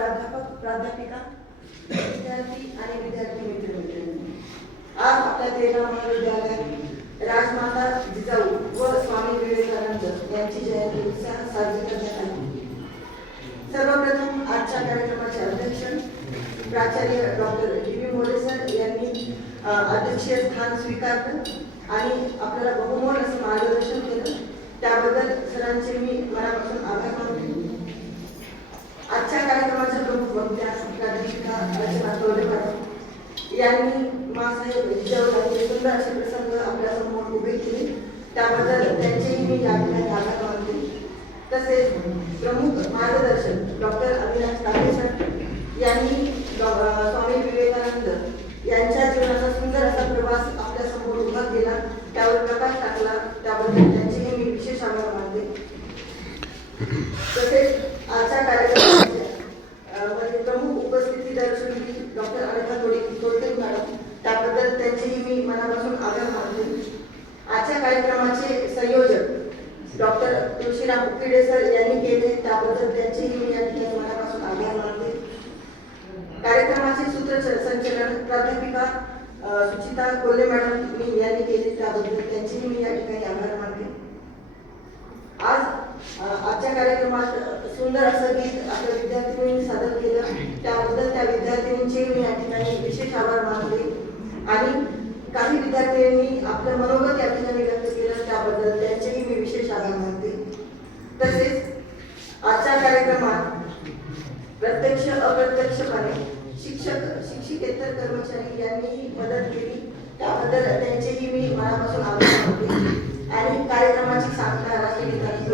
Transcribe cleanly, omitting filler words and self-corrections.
प्राध्यापक प्राध्यापिका विद्यार्थी आणि विद्यार्थी मित्रमैत्रिणी, आज आपल्या तेलंगणा महाविद्यालयात राजमाता जिजाऊ व स्वामी विवेकानंद यांची जयंती उत्साहात साजरी करण्यात आली। सर्वप्रथम आजच्या कार्यक्रमाचे अध्यक्ष प्राचार्य डॉक्टर डी.बी. मोरे सर यांनी अध्यक्षीय स्थान स्वीकारलं आणि आपल्याला बहुमोल असं मार्गदर्शन केलं, त्याबद्दल सरांचे मी मनापासून आभार मानते। आजच्या कार्यक्रमाच्या प्रमुख वक्त्या प्राध्यापिका रचना तोले मॅडम यांनी मासाहेब जिजाऊ यांचे सुंदर असे प्रसंग आपल्या समोर उभे केले, त्याबद्दल त्यांचेही मी या ठिकाणी आभार मानते। तसेच प्रमुख मार्गदर्शक डॉक्टर अविनाश काळे सर यांनी स्वामी विवेकानंद यांच्या जीवनाचा सुंदर असा प्रवास आपल्या समोर उभा केला, त्यावर प्रकाश टाकला, त्याबद्दल त्यांचेही मी विशेष आभार मानते। तसेच आजच्या कार्यक्रमामध्ये प्रमुख उपस्थिती दर्शवली डॉक्टर अनिता तोडके मॅडम, त्याबद्दल त्यांचेही मी मनापासून आभार मानते। आजच्या कार्यक्रमाचे संयोजक डॉक्टर तुळशीराम उकिडे सर यांनी केले, त्याबद्दल त्यांचेही मी या ठिकाणी मनापासून आभार मानते। कार्यक्रमाचे सूत्रसंचालन प्राध्यापिका सुचिता कोल्हे मॅडम यांनी केले, त्याबद्दल त्यांचेही मी या ठिकाणी आभार मानते। आजच्या कार्यक्रमात सुंदर असं गीत आपल्या विद्यार्थ्यांनी सादर केलं, त्याबद्दल त्या विद्यार्थिनींचे मी या ठिकाणी विशेष आभार मानते। आणि काही विद्यार्थ्यांनी आपलं मनोगत या ठिकाणी व्यक्त केलं, त्याबद्दल त्यांचेही मी विशेष आभार मानते। तसेच आजच्या कार्यक्रमात प्रत्यक्ष अप्रत्यक्षपणे शिक्षकेतर कर्मचारी यांनी मदत केली, त्याबद्दल त्यांचेही मी मनापासून आभार मानते। आणि कार्यक्रमाची सांगता राष्ट्रगीताची